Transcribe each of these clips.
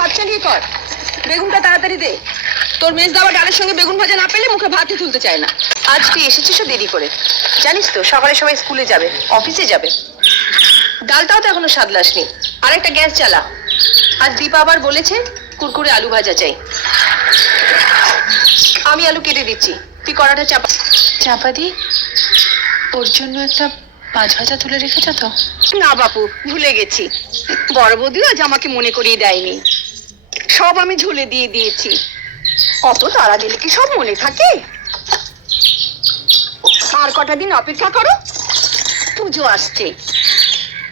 ভাত চালিয়ে কর। বেগুনটা তাড়াতাড়ি দে। তোর মেজ দাবা ডালের সঙ্গে বেগুন ভাজা না পেলে মুখে ভাতই তুলতে চায় না। আজ তুই এসেছিস দেরি করে, জানিস তো সকালে সবাই স্কুলে যাবে, অফিসে যাবে। ডালটাও তো এখনো সাদলাসনি। আর একটা গ্যাস জ্বালা। আজ দীপা আবার বলেছে কুরকুরে আলু ভাজা চাই। আমি আলু কেটে দিচ্ছি, তুই কড়াটা চাপা। চাপা দি, ওর জন্য একটা মাছ ভাজা তুলে রেখেছ তো? না বাপু, ভুলে গেছি। বড় বৌদিও আজ আমাকে মনে করিয়ে দেয়নি। সব আমি ঝুলে দিয়ে দিয়েছি। অত তাড়া দিলে কি সব মনে থাকে? আর কটা দিন অপেক্ষা করো, পুজো আসছে।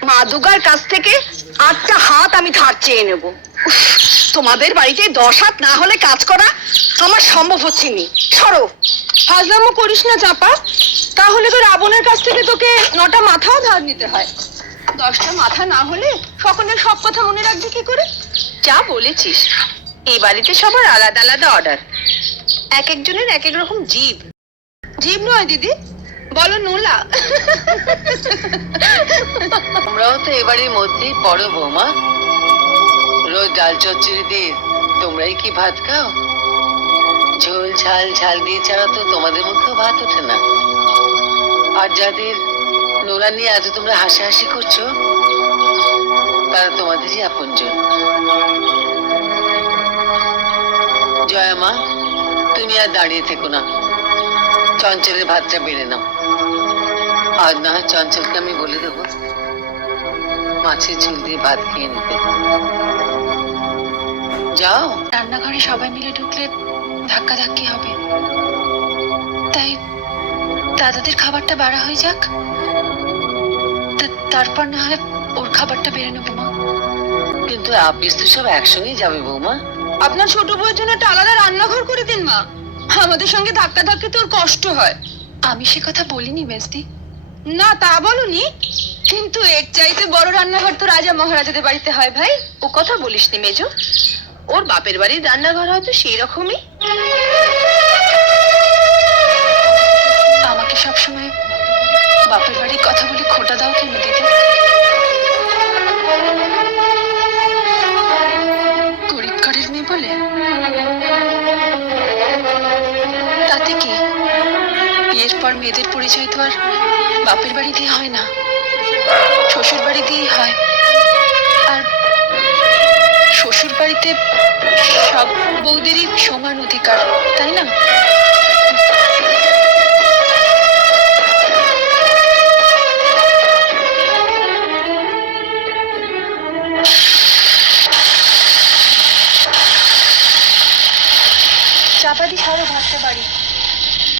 মা দুর্গার কাছ থেকে 8টা হাত আমি ধার চেয়ে নেব। তোমাদের বাড়িতে 10 হাত না হলে কাজ করা আমার সম্ভব হচ্ছে নি। সরো। ফাজলামো করিস না চাপা, তাহলে তো রাবণের কাছ থেকে তোকে 9টা মাথাও ধার নিতে হয়। 10টা মাথা না হলে সকলের সব কথা মনে রাখবি কি করে? যা বলেছিস, এই বাড়িতে সবার আলাদা আলাদা অর্ডার। এক একজনের এক এক রকম জীব। জীব নয় দিদি, বলো নোলা। তোমরাও তো এবারের মধ্যেই পড়ো বৌমা। রোজ ডাল চচ্চড়ি দিয়ে তোমরাই কি ভাত খাও? ঝোল ঝাল ঝাল দিয়ে ছাড়া তো তোমাদের মুখেও ভাত ওঠে না। আর যাদের নোরা নিয়ে এত তোমরা হাসাহাসি করছো, তারা তোমাদেরই আপনজন। জয়া মা, তুমি আর দাঁড়িয়ে থেকো না, চঞ্চলের ভাতটা বেড়ে নাও। আজ না হয় চঞ্চলকে আমি বলে দেবো মাছের ঝোল দিয়ে ভাত খেয়ে নিতে। যাও। রান্নাঘরে সবাই মিলে ঢুকলে ধাক্কাধাক্কি হবে, তাই দাদাদের খাবারটা বাড়া হয়ে যাক, তারপর না হয় ওর খাবারটা বেড়ে নেবো মা। কিন্তু আপিস তো সব একসঙ্গেই যাবে বৌমা। আপনার ছোট বউয়ের জন্য একটা আলাদা রান্নাঘর করে দিন মা। আমাদের সঙ্গে ধাক্কা ধাক্কি তোর কষ্ট হয়। আমি সে কথা বলিনি মেজদি। না তা বলনি, কিন্তু এর চাইতে বড় রান্নাঘর তো রাজা মহারাজাদের বাড়িতে হয় ভাই। ও কথা বলিসনি মেজো, ওর বাপের বাড়ির রান্নাঘর হয়তো সেই রকমই। আমাকে সবসময় বাপের বাড়ির কথা বলে খোটা দাও কেন দিদি? গরিব ঘরের মেয়ে বলে? তাতে কি, বিয়ের পর মেয়েদের পরিচয় তো আর বাপের বাড়ি দিয়ে হয় না, শ্বশুর বাড়ি দিয়েই হয়। আর শ্বশুর বাড়িতে সব বউদেরই সমান অধিকার, তাই না? চাপা দি ছাড়ো ভাতটা বাড়ি।